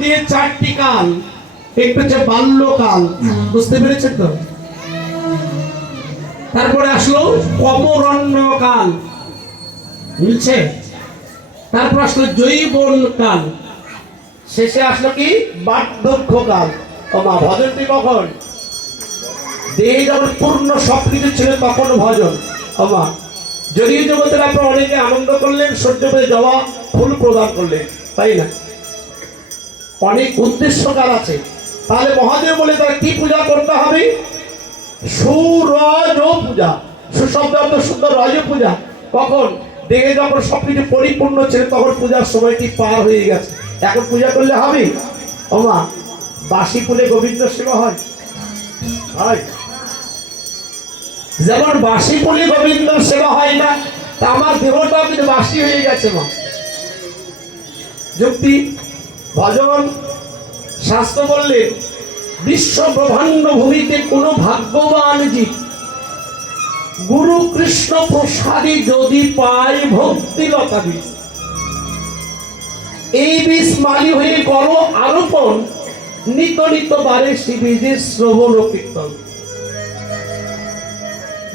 দিয়ে চারটি কাল, একটু হচ্ছে বাল্যকাল, বুঝতে পেরেছেন তো? তারপরে আসলো কমরণ্য কাল, বুঝছে? তারপর আসলো যৌবন কাল, শেষে আসলো কি বার্ধক্য কাল। মা ভজনটি কখন? দেহে যখন পূর্ণ সবকিছু ছিল তখন ভজন। মা যদিও জগতের আপনারা অনেকে আনন্দ করলেন, সহ্য করে জবা ফুল প্রদান করলেন, তাই না? অনেক উদ্দেশ্যকার আছে। তাহলে মহাদেব বলে তারা কি পূজা করতে হবে? সুরজ পূজা। সুশব্দ অর্থ সুন্দর, রজ পূজা। কখন? দেহে যখন সবকিছু পরিপূর্ণ ছিল তখন পূজার সময়টি পার হয়ে গেছে, এখন পূজা করলে হবে? ওমা বাসি ফুলে গোবিন্দ সেবা হয়? হয়। যেমন বাসি ফুলে গোবিন্দ সেবা হয় না, তা আমার দেহটাও কিন্তু বাসি হয়ে গেছে। মা যুক্তি ভজন শাস্ত্র বললেন বিশ্ব ব্রহ্মাণ্ড ভূমিতে কোন ভাগ্যবান জীব গুরু কৃষ্ণ প্রসাদে যদি পায় ভক্তিলতা বীজ, এই বীজ মালি হয়ে গর আরোপণ, নিত নিত বারে সে বীজের শ্রবণ ও কীর্তন।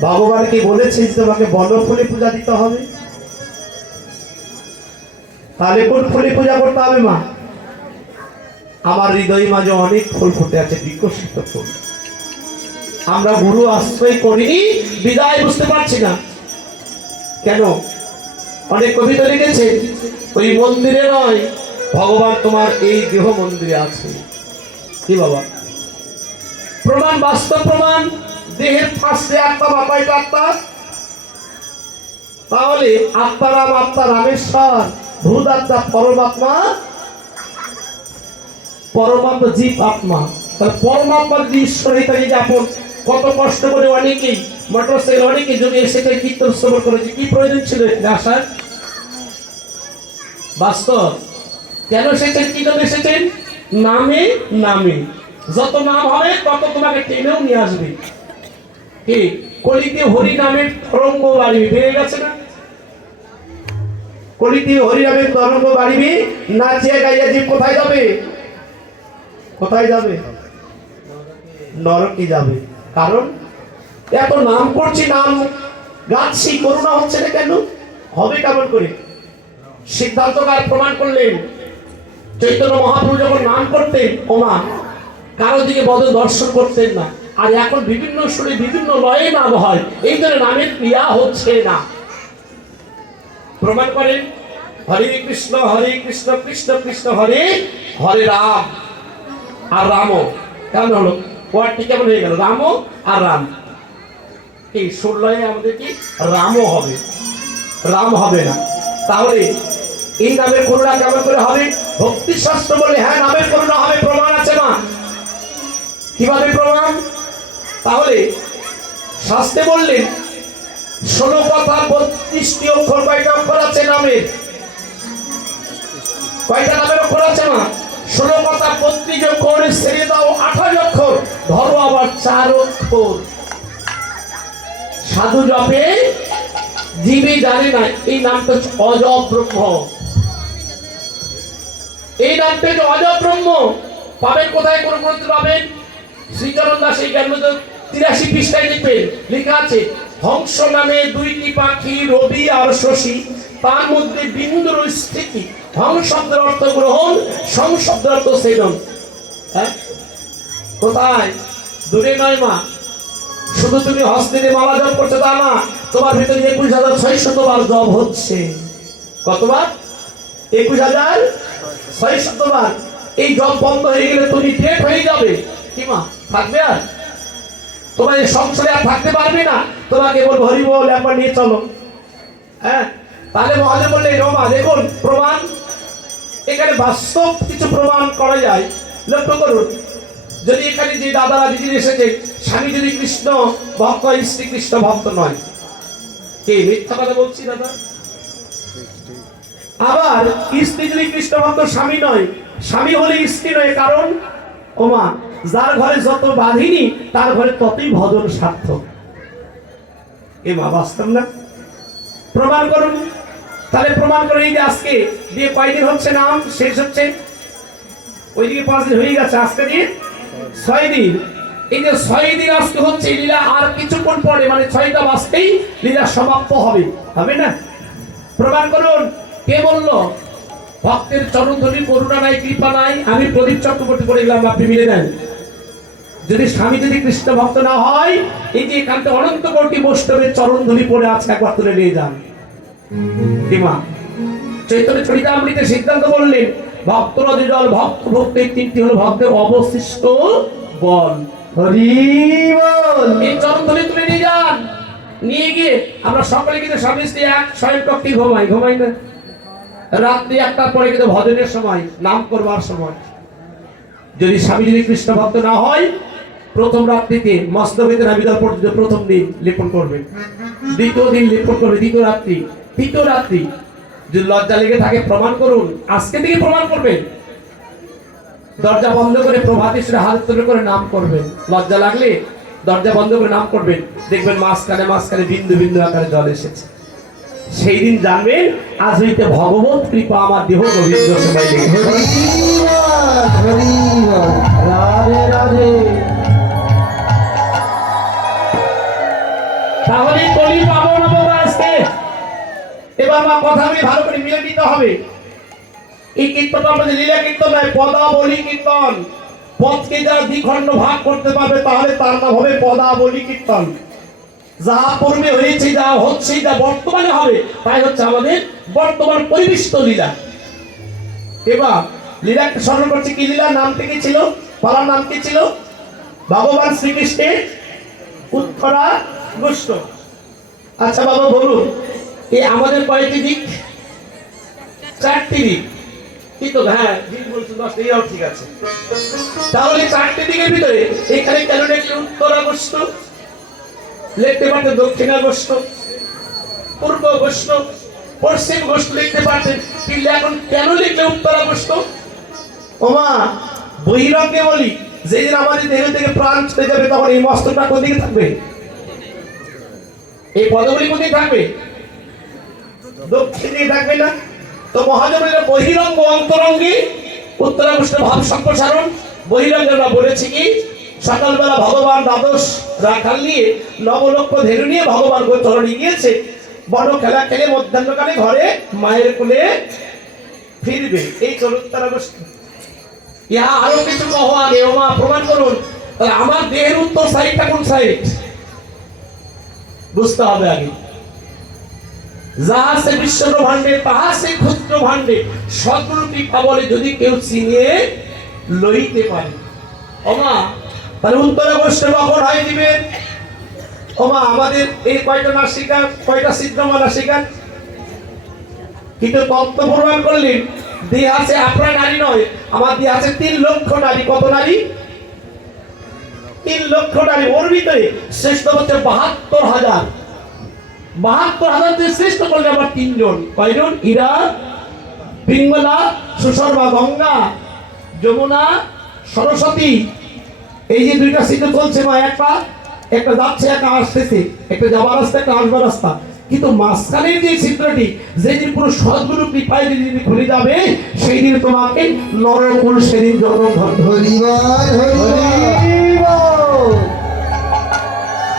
ভগবানকে বলেছে তোমাকে বনফুলে পূজা দিতে হবে, তাহলে কোন ফুলে পূজা করতে হবে? মা আমার হৃদয় মাঝে অনেক ফুল ফুটে আছে, বিকশিত ফুল। আমরা গুরু আশ্রয় করিনি বিদায় বুঝতে পারছি না কেন? অনেক কবিতা লিখেছে ওই মন্দিরে নয়, ভগবান তোমার এই দেহ মন্দিরে আছে। কি বাবা প্রমাণ? বাস্তব প্রমাণ। দেহের পাশে আত্মা, বাপাইটা আত্মা। তাহলে আত্মারাম, আত্মা রামেশ্বর, ভূত আত্মা পরমাত্মা, পরমাত্মা জীব আত্মা। তাহলে পরমাত্মা যদি ঈশ্বর হয়ে থাকে, আপন কত কষ্ট করে অনেকেই মোটরসাইকেল অনেকে যদি এসে কীর্তন শ্রবণ করেছে, কি প্রয়োজন ছিল আসার? বাস্তব। কেন এসেছেন? কি জন্য এসেছেন? নামে নামে। যত নাম হবে তত তোমাকে টেনেও নিয়ে আসবে। কি কলিতে হরি নামের তরঙ্গ বাড়িবে, বেড়ে গেছে না? কলিতে হরি নামের তরঙ্গ বাড়িবে, নাচিয়া গাইয়া জীব কোথায় যাবে? কোথায় যাবে? নরকে যাবে। কারণ এত নাম করছি, নাম গাচ্ছি, করুণা হচ্ছে না কেন? হবে কেমন করে? সিদ্ধান্তকার প্রমাণ করলেন চৈতন্য মহাপ্রভু যখন নাম করতেন, ওমা কারো দিকে বদ দর্শন করতেন না। আর এখন বিভিন্ন সুরে বিভিন্ন লয়ে নাম হয়, এই জন্য নামের ক্রিয়া হচ্ছে না। প্রমাণ করেন হরে কৃষ্ণ কৃষ্ণ কৃষ্ণ হরে হরে রাম। আর রাম কেমন হলো? ওয়ার্ডটি কেমন হয়ে গেল? রাম আর রাম। এই সুর লয়ে আমাদের কি রামও হবে, রাম হবে না। তাহলে এই নামের করুণা কেমন করে হবে? ভক্তি শাস্ত্র বলে হ্যাঁ নামের করুণা হবে, প্রমাণ আছে। মা কিভাবে প্রমাণ? তাহলে শাস্ত্রে বললেন 16 কথা 32টি অক্ষর। কয়টা অক্ষর আছে নামের? কয়টা নামের অক্ষর আছে? মা 16 কথা 32 অক্ষর, ছেড়ে দাও 28 অক্ষর, ধরো আবার 4 অক্ষর। সাধু জপে জীবে জানে না, এই নামটা অজব ব্রহ্ম। এই নামটা হচ্ছে অজব ব্রহ্ম। পাবেন কোথায়? কোন গ্রন্থে পাবেন? শ্রীচরণ দাস এই জ্ঞানবোধ 83 পৃষ্ঠায় লিখবেন, লেখা আছে হংস নামে 2টি পাখি, রবি আর শশী, তার মধ্যে বিন্দুর স্থিতি। হংস শব্দের অর্থ গ্রহণ, সং শব্দের অর্থ ছেদন। হ্যাঁ কোথায়? দূরে নয়। মা শুধু তুমি হস্তে মালা জপ করছো তা না, তোমার ভিতরে 21,600 বার জপ হচ্ছে। কতবার? 21,600 বার। এই জপ বন্ধ হয়ে গেলে তুমি ডেট হয়ে যাবে। কি মা থাকবে? আর তোমার এই সংসারে আর থাকতে পারবে না। তোমাকে বলবো হরি বল, একবার নিয়ে চলো। হ্যাঁ তাহলে মহাদেব বললে রমা দেখুন প্রমাণ। এখানে বাস্তব কিছু প্রমাণ করা যায়। লক্ষ্য করুন, যদি এখানে যে দাদারা দিদি এসেছে, স্বামী যদি কৃষ্ণ ভক্ত হয়, স্ত্রী কৃষ্ণ ভক্ত নয়, কে মিথ্যা কথা বলছি দাদা? আবার স্ত্রী যদি কৃষ্ণ ভক্ত স্বামী নয়, স্বামী হলে স্ত্রী নয়। কারণ ওমা যার ঘরে যত বাঁধিনি তার ঘরে ততই ভজন সার্থক। এ মা বাস্তব না? প্রমাণ করুন। তাহলে প্রমাণ করে এই যে আজকে দিয়ে কয়দিন হচ্ছে নাম শেষ হচ্ছে, ওইদিকে 5 দিন হয়ে গেছে, আজকে দিন 6 দিন। এই যে 6 দিন আজকে হচ্ছে লীলা, আর কিছুক্ষণ পরে মানে 6টা বাজতেই লীলা সমাপ্ত হবে, হবে না? প্রমাণ করুন। কে বললো? ভক্তের চরণধরি করুণা নাই, কৃপা নাই। আমি প্রদীপ চক্রবর্তী করে গেলাম, আপনি মিলে নেন। যদি স্বামী যদি কৃষ্ণ ভক্ত না হয়, এই যে এখান থেকে অনন্ত কোটি বৈষ্ণবের চরণধরি পড়ে আছে, একবার তুলে নিয়ে যান। কিমা চৈতন্য চরিতামৃতে সিদ্ধান্ত বললেন, ভক্তরজ জল, ভক্ত ভক্তের 3টি হলো ভক্তের অবশিষ্ট বল। হরি বল। এই চরণধরি তুলে নিয়ে যান। নিয়ে গিয়ে আমরা সকলে কিন্তু স্বামী স্ত্রী এক শয়ন কক্ষে ঘুমাই না? রাত্রি 1টার পরে কিন্তু ভজনের সময়, নাম করবার সময়। যদি স্বামী যদি কৃষ্ণ ভক্ত না হয়, প্রথম রাত্রিতে মস্তকেতে নাভিদল পর্যন্ত প্রথম দিন লেপন করবেন, দ্বিতীয় দিন লেপন করবে, দ্বিতীয় রাত্রি, তৃতীয় রাত্রি। যদি লজ্জা লেগে থাকে প্রমাণ করুন, আজকে থেকে প্রমাণ করবেন। দরজা বন্ধ করে প্রভাতেশ্বরে হাত তুলে করে নাম করবেন। লজ্জা লাগলে দরজা বন্ধ করে নাম করবেন, দেখবেন মাঝখানে বিন্দু বিন্দু আকারে জল এসেছে। সেই দিন জানবেন আজ হইতে ভগবত কৃপা আমার দেহ গোবিন্দ সেবায় লেগেছে। রাধে রাধে। তাহলে কলি পাবো না বাবা আজকে? এবার মা কথা আমি ভালো করে মিলে নিতে হবে। এই কীর্তনটা আমাদের লীলা কীর্তন নয়, পদাবলী কীর্তন। পদকে যারা দ্বিখণ্ড ভাগ করতে পারবে তাহলে তার নাম হবে পদাবলী কীর্তন। যা পূর্বে হয়েছে, যা হচ্ছে, যা বর্তমানে হবে, তাই হচ্ছে আমাদের বর্তমান পরিবিষ্ট লীলা। এবার লীলাকে স্মরণ করছে। কি লীলা? নাম থেকে ছিল, পালার নাম কি ছিল? ভগবান শ্রীকৃষ্ণের উত্তরা গোষ্ঠ। আচ্ছা বাবা বলুন, এই আমাদের কয়টি দিক? 4টি দিক। কিন্তু হ্যাঁ দিক বলছেন 10টা, এটাও ঠিক আছে। তাহলে 4টি দিকের ভিতরে এখানে কেন লিখলে উত্তরা গোষ্ঠ, লিখতে পারতেন দক্ষিণা গোষ্ঠ, পূর্ব গোষ্ঠ, পশ্চিম গোষ্ঠ লিখতে পারতেন, কিন্তু এখন কেন লিখলে উত্তরা গোষ্ঠ? ওমা বহিরঙ্গে বলি, যেদিন আমাদের দেহ থেকে প্রাণ ছুটে যাবে তখন এই মস্তকটা কোন দিকে থাকবে? এই পদগুলি কোন দিকে থাকবে? দক্ষিণ দিকে থাকবে না? তো মহাজনের বহিরঙ্গ অন্তরঙ্গে উত্তরা গোষ্ঠ ভাব সম্প্রসারণ। বহিরঙ্গরা বলেছি কি, সকালবেলা ভগবান দ্বাদশ রাখাল নিয়ে নবলক্ষ ধেনু নিয়ে ভগবান গোচরণে গিয়েছে। বড় খেলা খেলে মধ্যাহ্নকালে ঘরে মায়ের কোলে ফিরবে। এই চলুত্তরা গোষ্ঠ। ইহা আরো কিছু কহ আগে, ওমা প্রমাণ করুন। তাহলে আমার দেহের উত্তর সাইডটা কোন সাইড বুঝতে হবে আগে। যাহা সে বিশ্ব ব্রহ্মাণ্ডে, তাহা সে ক্ষুদ্র ভাণ্ডে, সদ্গুরু কৃপা বলে যদি কেউ চিনে লইতে পারে। ওমা তাহলে উত্তরা গোষ্ঠ কখন হয় দিবেন? ওমা আমাদের এই কয়টা নাসিকা, কয়টা ছিদ্রমা নাসিকা? কিন্তু তত্ত্ব প্রমাণ করলেন দেহ আছে আপনার নারী নয়, আমার দেহ আছে 3 লক্ষ নারী। কত নারী? 3 লক্ষ নারী। ওর ভিতরে শ্রেষ্ঠ হচ্ছে 72,000। 72,000 দিয়ে শ্রেষ্ঠ করলে আবার 3 জন। কয়জন? ইরা, পিঙ্গলা, সুশর্মা, গঙ্গা, যমুনা, সরস্বতী। এই যে 2টা সিদ্ধ চলছে মা, একটা যাচ্ছে, একটা আসতেছে, একটা যাবার রাস্তা, একটা আসবার রাস্তা। কিন্তু মাঝখানের যে চিত্রটি, যেদিন পুরো সদ্গুরু কৃপায় যেদিন খুলে যাবে, সেই দিন তোমাকে নরকুল সেদিন জন্ম ধরবে।